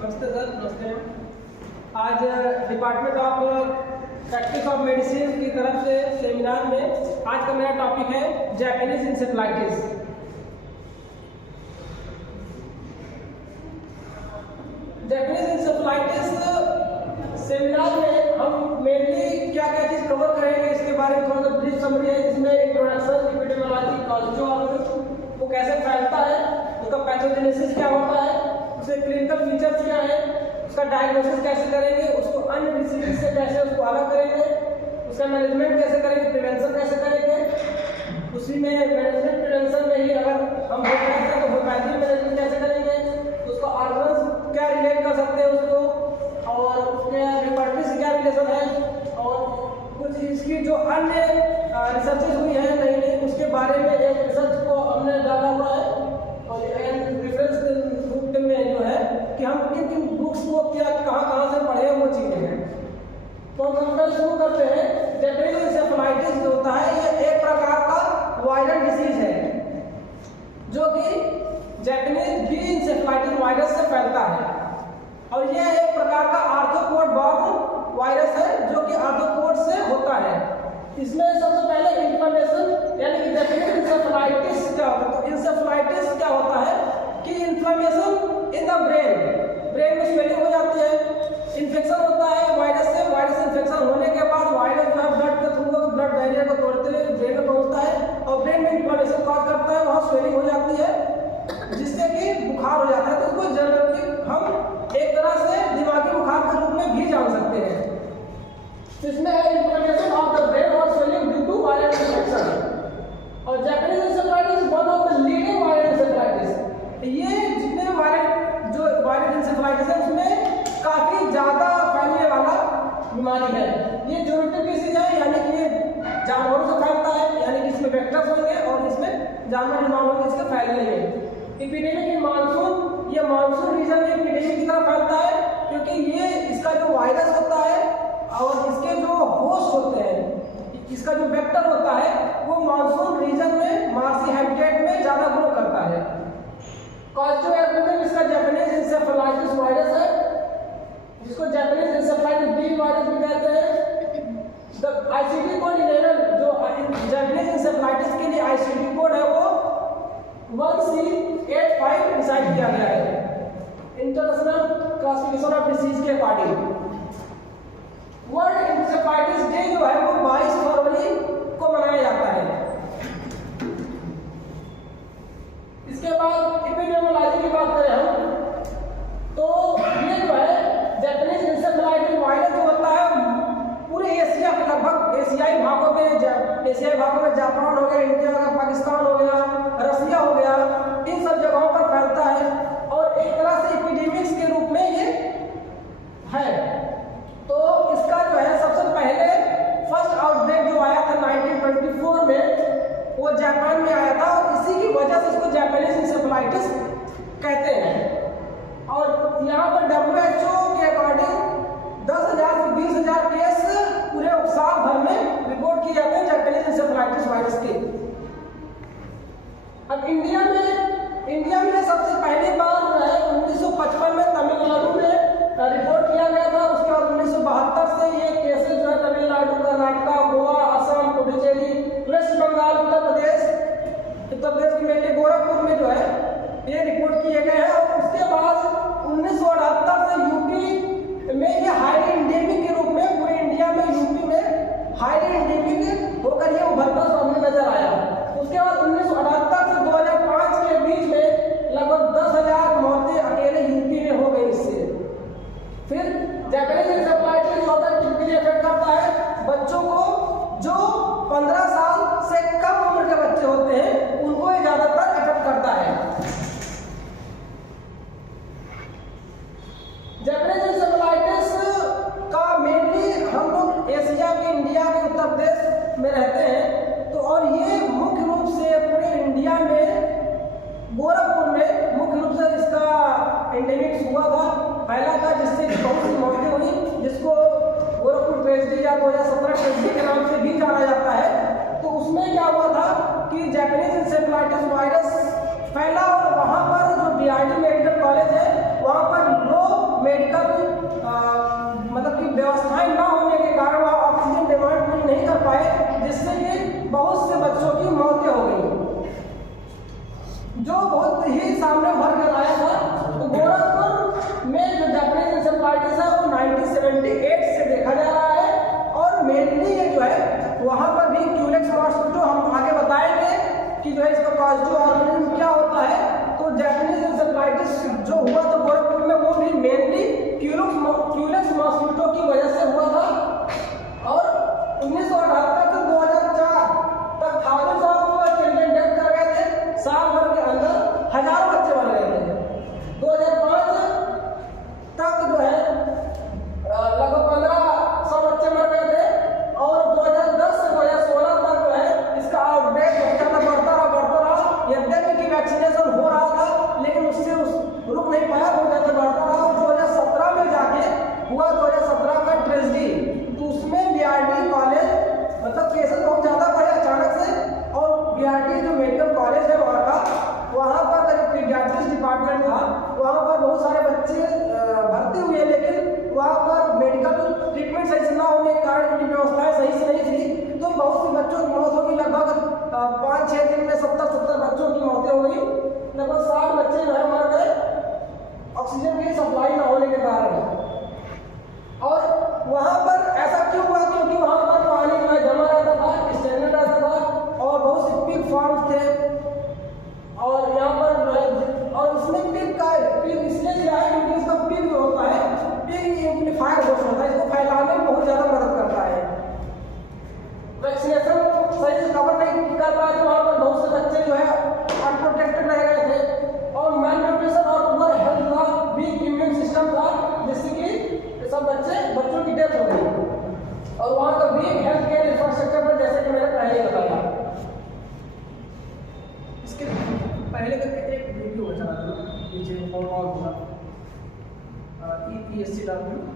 नमस्ते सर। नमस्ते। आज department of practice of medicine की तरफ से सेमिनार में आज का मेरा टॉपिक है Japanese encephalitis. Japanese encephalitis seminar में हम मेनली क्या क्या चीज़ कवर करेंगे इसके बारे में थोड़ा सा ब्रीफ समरी है, जिसमें इंट्रोडक्शन, एपिडेमियोलॉजी, कॉजेज ऑफ वो कैसे फैलता है, उसका पैथोजेनेसिस क्या होता है, उसके क्लिनिकल फीचर्स क्या है, उसका डायग्नोसिस कैसे करेंगे, उसको अन्य डिसीज से कैसे उसको अलग करेंगे, उसका मैनेजमेंट कैसे करेंगे, प्रिवेंशन कैसे करेंगे, उसी में मैनेजमेंट प्रिवेंशन में ही अगर हम देख रहे हैं तो होम्योपैथी मैनेजमेंट कैसे करेंगे, उसको ऑर्गन्स क्या रिलेट कर सकते हैं उसको, और उसके रिपर्टरी से क्या रिलेशन है, और कुछ इसकी जो अन्य रिसर्चेज हुई है नई नई उसके बारे में एक रिसर्च को हमने डाला हुआ है, और रेफरेंस बुक में जो है कि हम किन किन बुक्स को क्या कहाँ से पढ़े वो चीज़ें हैं। तो हम शुरू करते हैं। जापानीज इंसेफेलाइटिस जो होता है ये एक प्रकार का वायरल डिसीज है जो कि जापानीज बी इंसेफेलाइटिस वायरस से फैलता है, और यह एक प्रकार का आर्थ्रोपोड बॉर्न वायरस है जो कि आर्थ्रोपोड से होता है। इसमें सबसे पहले इन्फ्लेमेशन यानी कि जापानीज इंसेफेलाइटिस क्या होता है, तो इंसेफेलाइटिस क्या होता है कि इन्फ्लेमेशन इन द ब्रेन में स्वेलिंग हो जाती है, इन्फेक्शन होता है वायरस से, वायरस इन्फेक्शन होने के बाद वायरस जो है ब्लड के थ्रू ब्लड बैरियर को तोड़ते हुए ब्रेन में पहुंचता है और ब्रेन में इन्फ्लेमेशन कॉज करता है, वहाँ स्वेलिंग हो जाती है जिससे कि बुखार हो जाता है। तो उसको जनरली हम एक तरह से दिमागी बुखार के रूप में भी जान सकते हैं। इसमें है इन्फ्लेमेशन ऑफ द ब्रेन और swelling due to viral infection, और Japanese encephalitis one of the leading viral encephalitis. ये जितने वायरल इंसेफेलाइटिस है उसमें काफी ज्यादा फैलने वाला बीमारी है। ये जूनोटिक डिसीज है यानी कि ये जानवरों से फैलता है, यानी कि इसमें वेक्टर्स होंगे और इसमें जानवर इन्वॉल्व होंगे इसके फैलने में। एपिडेमिक इन मानसून, ये मानसून रीजन में एपिडेमिक की तरह फैलता है क्योंकि ये इसका जो वायरस होता है और इसके जो होस्ट होते हैं, इसका जो वेक्टर होता है वो मानसून रीजन में मार्सी हैबिटेट में ज्यादा ग्रो करता है। कॉजेज ऑफ इसका जापानीज इंसेफेलाइटिस वायरस है जिसको जापानीज इंसेफेलाइटिस बी वायरस भी कहते हैं। द आईसीडी कोड 11 जो जापानीज इंसेफेलाइटिस के लिए आईसीडी कोड है वो 1C85 डिसाइड किया गया है इंटरनेशनल क्लासिफिकेशन ऑफ डिसीज के अकॉर्डिंग। वर्ल्ड इंसेफेलाइटिस डे जो है वो 22 फरवरी को मनाया जाता है। इसके बाद एपिडेमियोलॉजी की बात करें हम तो ये जो है जापानीज इंसेफेलाइटिस वायरस जो होता है पूरे एशिया के लगभग एशियाई भागों में जापान हो गया, इंडिया हो गया, पाकिस्तान हो गया, रसिया हो गया, इन सब जगहों पर फैलता है और एक तरह से एपिडेमिक्स के रूप में ये है। तो इसका जो है सबसे पहले फर्स्ट आउटब्रेक जो आया था 1924 में वो जापान में आया था और इसी की वजह से इसको जापानीज इंसेफेलाइटिस कहते हैं। और यहाँ पर WHO के अकॉर्डिंग 10,000 से 20,000 केस पूरे साल भर में रिपोर्ट किए जाते हैं जापानीज इंसेफेलाइटिस वायरस के। अब इंडिया में सबसे पहली बार 1955 में तमिलनाडु में रिपोर्ट किया गया था। उसके बाद 1972 से ये केसेस जो है तमिलनाडु, कर्नाटक, गोवा, असम, पुडुचेरी, वेस्ट बंगाल, उत्तर प्रदेश की मेनली गोरखपुर में जो है ये रिपोर्ट किए गए हैं। और उसके बाद 1978 से यूपी में ये हाईली एंडेमिक के रूप में पूरे इंडिया में यूपी में हाईली एंडेमिक होकर ये उभरता सामने नजर आया। उसके बाद 1978 से 2005 के बीच में लगभग 10,000 मौतें अकेले यूपी में हो गई इससे। फिर जापानीज इंसेफेलाइटिस होता है टिपिकली इफेक्ट करता है बच्चों को जो 15 साल से कम उम्र के बच्चे होते हैं उनको ये ज्यादातर इफेक्ट करता है। जापानीज इंसेफेलाइटिस का मेनली हम लोग एशिया के इंडिया के उत्तर प्रदेश में रहते हैं तो और ये मुख्य रूप से पूरे इंडिया में गोरखपुर में मुख्य रूप से इसका एंडेमिक्स हुआ था, फैला था, जिससे बहुत सी मौतें हुई, जिसको गोरखपुर ट्रेजेडी या 2017 ट्रेजेडी के नाम से भी जाना जाता है। तो उसमें क्या हुआ था कि जापानीज इंसेफेलाइटिस वायरस फैला और वहाँ पर जो BRD मेडिकल कॉलेज है वहाँ पर लोग जिससे कि बहुत से बच्चों की मौतें हो गई, जो बहुत ही सामने भर कर आया था। तो गोरखपुर में जो जापानीज इंसेफेलाइटिस है वो 1978 से देखा जा रहा है, और मेनली ये जो है वहाँ पर भी क्यूलेक्स मॉस्किटो, हम आगे बताएंगे कि जो है इसका कॉजेटिव ऑर्गेनिज्म क्या होता है। तो जापानीज इंसेफेलाइटिस जो हुआ था गोरखपुर में, वो भी मेनली क्यूलेक्स मॉस्किटो की वजह से हुआ था। और 1978 से 2004 तक थाउजेंड्स ऑफ चिल्ड्रन डेथ कर गए थे, साल भर के अंदर हजारों बच्चे मर गए थे। 2005 तक जो है लगभग 1500 बच्चे मर गए थे, और 2010 से 2016 तक जो है इसका आउटब्रेक बहुत ज़्यादा बढ़ता रहा। यद्यपि कि वैक्सीनेशन हो रहा था, लेकिन उससे रुक नहीं पाया, बहुत ज़्यादा बढ़ता रहा। और 2017 में जाके हुआ 2017 का ट्रेजेडी, तो उसमें बीआरडी कॉलेज मतलब केसेस बहुत ज़्यादा बढ़े अचानक से। और बीआरडी जो मेडिकल कॉलेज है वहाँ पर पीडियाट्रिक्स डिपार्टमेंट था, वहाँ पर बहुत सारे बच्चे भर्ती हुए, लेकिन वहाँ पर मेडिकल ट्रीटमेंट सही से ना होने के कारण उनकी व्यवस्थाएं सही से नहीं थी, तो बहुत से बच्चों की मौत होगी। लगभग 5-6 दिन में 70 बच्चों की मौतें हुई, लगभग 60 बच्चे जो है मर गए ऑक्सीजन की सप्लाई ना होने के कारण। और वहाँ पर ऐसा क्यों हुआ? क्योंकि वहाँ पर पानी जो है जमा रहता था, स्टैंडर्ड रहता था, और बहुत से पिग फार्म्स थे, और यहाँ पर जो है, और इसमें पिग इसलिए दिया है क्योंकि इसका पिग जो होता है, पिग एम्प्लीफायर होता है, इसको फैलाने में बहुत ज़्यादा मदद करता है। वैक्सीनेशन सही से कवर नहीं कर पाए तो वहाँ पर बहुत से बच्चे जो है अनप्रोटेक्टेड रह गए थे, और मैलन्यूट्रिशन और पुअर हेल्थ था, वीक इम्यून सिस्टम था, जिससे कि सब बच्चों की डेथ हो गई। और वहाँ का वीक हेल्थ केयर इंफ्रास्ट्रक्चर पर, जैसे कि मैंने पहले बताया, इसके पहले करके एक वीडियो चला था नीचे और होगा EPSC डॉक्यूमेंट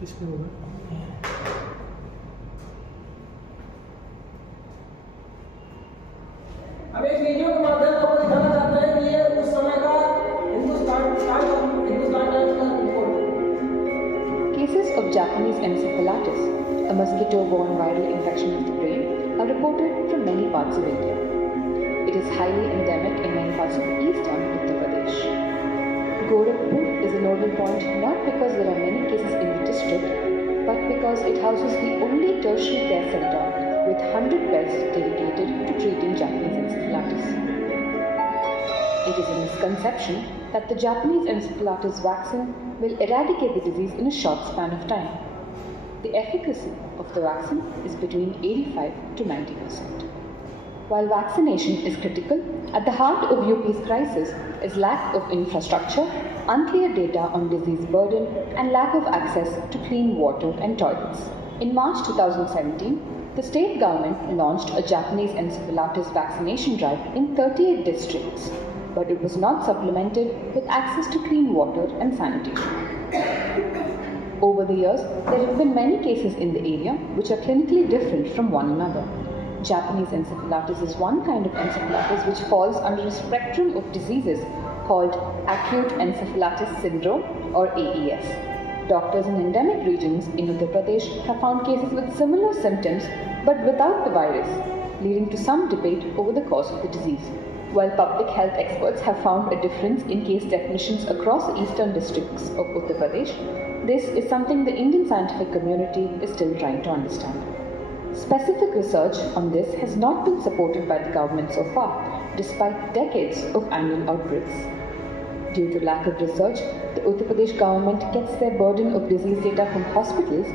किसमें होगा। अब एक वीडियो के माध्यम से आपको दिखाना चाहते हैं कि ये उस समय का हिंदुस्तान टाइम्स का report. Cases of Japanese encephalitis, a mosquito-borne viral infection of the brain, are reported from many parts of India. It is highly endemic in many parts of eastern Uttar Pradesh. Gorakhpur is a nodal point not because there are many cases in the district, but because it houses the only tertiary care center with 100 beds dedicated to treating Japanese encephalitis. It is a misconception that the Japanese encephalitis vaccine will eradicate the disease in a short span of time. The efficacy of the vaccine is between 85 to 90%. While vaccination is critical, at the heart of UP's crisis is lack of infrastructure, unclear data on disease burden, and lack of access to clean water and toilets. In March 2017, the state government launched a Japanese encephalitis vaccination drive in 38 districts, but it was not supplemented with access to clean water and sanitation. Over the years, there have been many cases in the area which are clinically different from one another. Japanese encephalitis is one kind of encephalitis which falls under a spectrum of diseases called acute encephalitis syndrome or AES. Doctors in endemic regions in Uttar Pradesh have found cases with similar symptoms but without the virus, leading to some debate over the cause of the disease. While public health experts have found a difference in case definitions across the eastern districts of Uttar Pradesh, this is something the Indian scientific community is still trying to understand. Specific research on this has not been supported by the government so far, despite decades of annual outbreaks. Due to lack of research, the Uttar Pradesh government gets their burden of disease data from hospitals,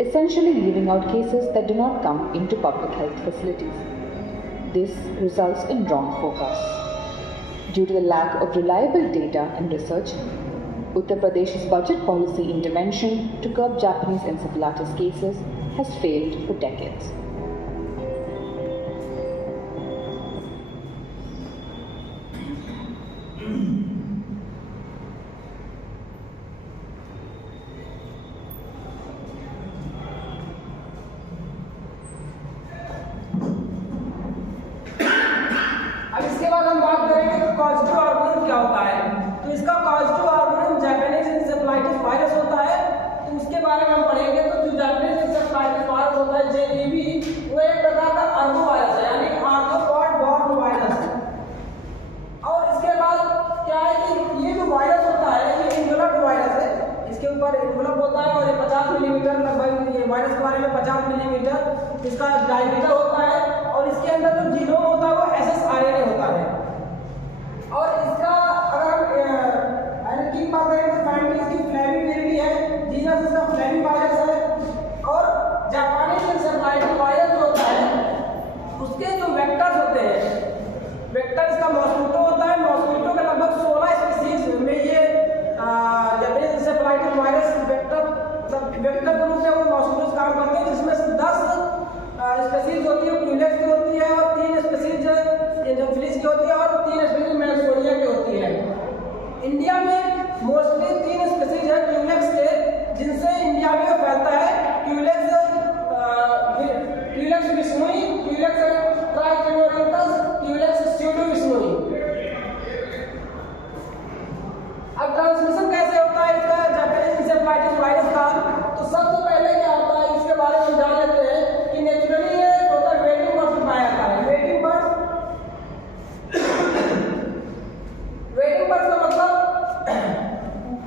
essentially leaving out cases that do not come into public health facilities. This results in wrong forecasts. Due to the lack of reliable data and research, Uttar Pradesh's budget policy intervention to curb Japanese encephalitis cases has failed for decades. अब इसके बाद हम बात करेंगे कि causative organism क्या होता है। तो इसका causative organism Japanese encephalitis virus होता है। तो उसके बारे में हम पढ़ेंगे। तो जो जापानीज इंसेफेलाइटिस वायरस होता है, इसका डायमीटर होता है और इसके अंदर जो जीनोम होता है वो SSRNA होता है। और इसका अगर हम की बात करें तो फैमिली इसकी फ्लेविविरिडी है, जीनस इसका फ्लेविवायरस है। और जापानी एन्सेफेलाइटिस वायरस जो होता है उसके जो वेक्टर्स होते हैं, वेक्टर इसका मॉस्किटो होता है। मॉस्किटो के लगभग 16 स्पीसीज में ये जापानी एन्सेफेलाइटिस वायरस वेक्टर के रूप में वो मॉस्किटोस काम करते हैं, जिसमें से 10 स्पीसीज होती है क्यूलेक्स की होती है और 3 स्पीसीज एनोफिलिस की होती है और 3 स्पीसीज मेलासोडिया की होती है। इंडिया में मोस्टली 3 स्पीसीज है क्यूलेक्स के, जिनसे इंडिया में फैलता है क्यूलेक्स विष्णुई, क्यूलेक्स ट्राइकोनिकस, क्यूलेक्स स्यूडोविष्णुई। अब ट्रांसमिशन कैसे होता है इसका जापानी एन्सेफेलाइटिस वायरस का? तो सबसे पहले क्या होता है इसके बारे में हम जान लेते हैं कि नेचुरली ये होता है वेटिंग बर्ड्स में पाया जाता है। वेटिंग बर्ड्स का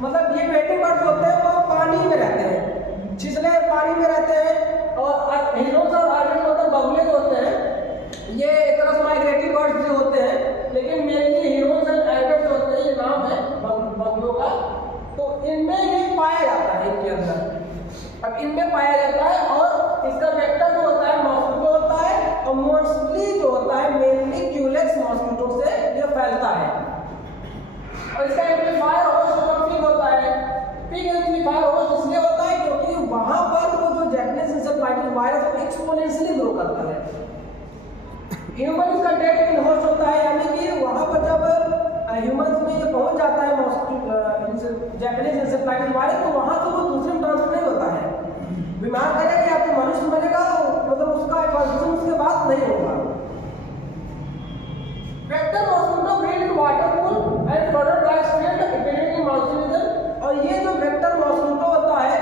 मतलब ये वेटिंग बर्ड्स होते हैं वो पानी में रहते हैं, छिछले पानी में रहते हैं। और हिरोज और आर्किड मतलब बगुले होते हैं, ये एक तरह से माइग्रेटरी बर्ड्स भी होते हैं, लेकिन मेनली हिरोज एंड आर्किड होते हैं, ये नाम है बगुलों का। तो इनमें ये पाया जाता है इनके अंदर। अब इनमें पाया जाता है और इसका वेक्टर जो होता है मॉस्किटो होता है और मोस्टली जो होता है मेनली क्यूलेक्स मॉस्किटो से ये फैलता है। और इसका एम्प्लीफायर होस्ट पिग होता है। पिग एम्प्लीफायर होस्ट इसलिए होता है क्योंकि वहां पर वो जो जापानी एन्सेफेलाइटिस वायरस एक्सपोनेंशियली ग्रो करता है। ह्यूमन इसका डेड इन होस्ट होता है, यानी कि वहां पर जब ह्यूमंस में ये पहुंच जाता है जापानीज एन्सेफेलाइटिस वायरस, तो वहां से वो दूसरे में ट्रांसफर नहीं होता है। बीमार करेगा या तो मनुष्य मरेगा, मतलब उसका ट्रांसमिशन उसके बाद नहीं होगा। Vector mosquito breed in water pool and flooded rice field depending in monsoon season. और ये जो वेक्टर मॉस्किटो होता है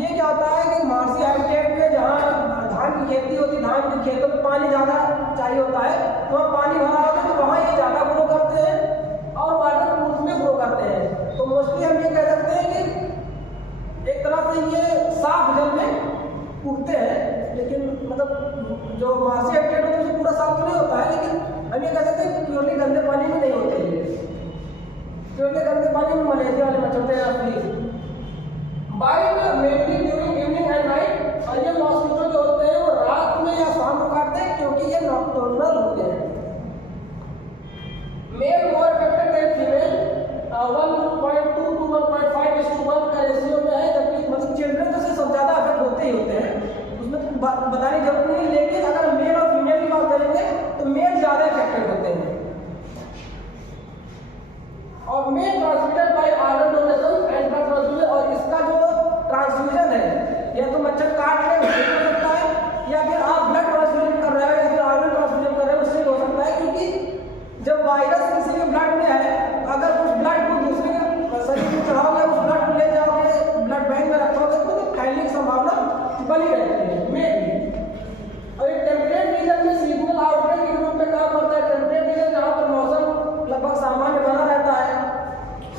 ये क्या होता है कि मार्सी हैबिटेट में जहाँ धान की खेती होती है, धान की खेतों में पानी ज़्यादा चाहिए होता है, वहाँ पानी भरा होता है तो वहाँ ये ज़्यादा ग्रो करते हैं और वाटर पूल्स में ग्रो करते हैं। तो मोस्टली हम ये कह सकते हैं कि एक तरह से ये साफ जल में उगते हैं, लेकिन मतलब जो मार्सी हैबिटेट होता है उसमें पूरा साफ तो नहीं होता है, लेकिन हम ये कह सकते हैं कि प्योरली गंदे पानी में नहीं होते हैं। प्योरली गंदे पानी में मलेरिया वाले मच्छर हैं। Bite mainly during evening and night. और ये मॉस्किटो जो होते हैं वो रात में या शाम को काटते हैं क्योंकि ये नॉक्टर्नल होते हैं। Male more affected than female 1.2 to 1.5:1 का रेशियो में है, जबकि मतलब चिल्ड्रन तो सब ज्यादा अफेक्ट होते ही होते हैं, उसमें बताने की जरूरत नहीं। लेकिन अगर मेल और फीमेल की बात करेंगे तो मेल ज्यादा इफेक्टेड होते हैं। और male transmitted by organ donation and blood transfusion. और इसका जो ट्रांसफ्यूजन है या तो मच्छर काट ले उससे हो सकता है, या फिर आप ब्लड ट्रांसफ्यूजन कर रहे हो या फिर ऑर्गन ट्रांसफ्यूजन कर रहे हो उससे हो सकता है। क्योंकि जब वायरस किसी के ब्लड में है, अगर उस ब्लड को दूसरे के शरीर में चढ़ाओगे, उस ब्लड को ले जाओगे ब्लड बैंक में रखोगे तो फैलने की संभावना बनी रहती है में। और एक टेम्परेट रीजन में सीजनल आउटब्रेक के रूप में काम करता है। टेम्परेट रीजन जहाँ पर मौसम लगभग सामान्य बना रहता है।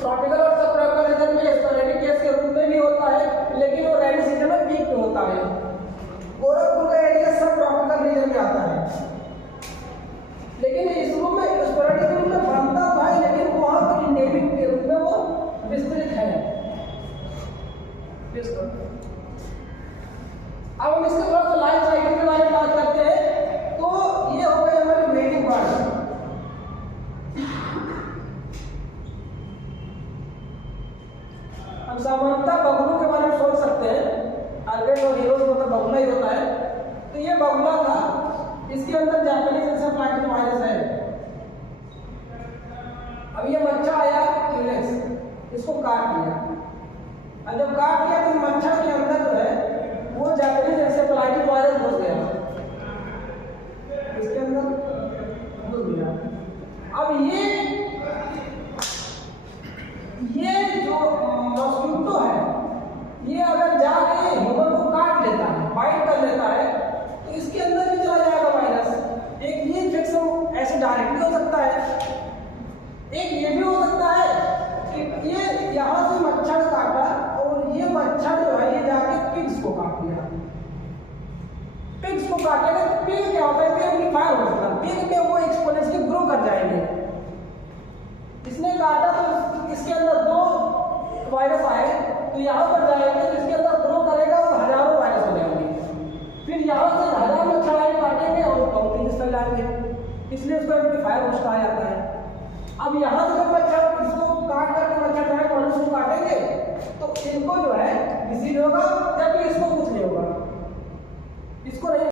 ट्रॉपिकल और सब ट्रॉपिकल रीजन में स्पोरेडिक केस के रूप में भी होता है, लेकिन वो रेनी सीजन में पीक पे होता है। गोरखपुर का एरिया सब ट्रॉपिकल रीजन में आता है, लेकिन इस रूप में स्पोरेडिक रूप में बनता तो है, लेकिन वहाँ पर इंडेमिक के रूप में वो विस्तृत है। अब हम इसके थोड़ा सा लाइफ साइकिल के बारे में बात करते हैं। तो ये हो गए हमारे वेटिंग बर्ड्स। हम सामान्यतः बगुलों के बारे में सोच सकते हैं, आर्किड और हीरोज मतलब बगुला ही होता है। तो ये बगुला था, इसके अंदर जापानीज एन्सेफेलाइटिस वायरस है। अब ये मच्छर आया क्यूलेक्स, इसको काट लिया। और जब काट लिया तो मच्छर के अंदर जो है वो जापानीज एन्सेफेलाइटिस वायरस घुस गया, इसके अंदर घुस गया। अब ये जो मॉस्किटो है ये अगर जाके ह्यूमन को काट लेता है, बाइट कर लेता है, तो इसके अंदर भी चला जाएगा वायरस। एक ये इन्फेक्शन ऐसे डायरेक्टली हो सकता है, एक ये भी हो सकता है कि ये यहाँ से मच्छर काटा और ये मच्छर जो है ये जाके पिग्स को काट लिया। पिग्स को काटे इसने काटा तो इसके अंदर 2 वायरस आए, तो यहाँ पर जाएंगे तो इसके अंदर ग्रो करेगा और हजारों वायरस हो जाएंगे। फिर यहाँ से 1000 मच्छर आए काटेंगे और काउंटिंग चल जाएंगे, इसलिए इसको एम्पलीफायर होस्ट कहा जाता है। अब यहाँ से जब मच्छर इसको काट करके मच्छर जाए मनुष्य को काटेंगे तो इनको जो है डिसीज होगा, जबकि इसको कुछ नहीं होगा, इसको नहीं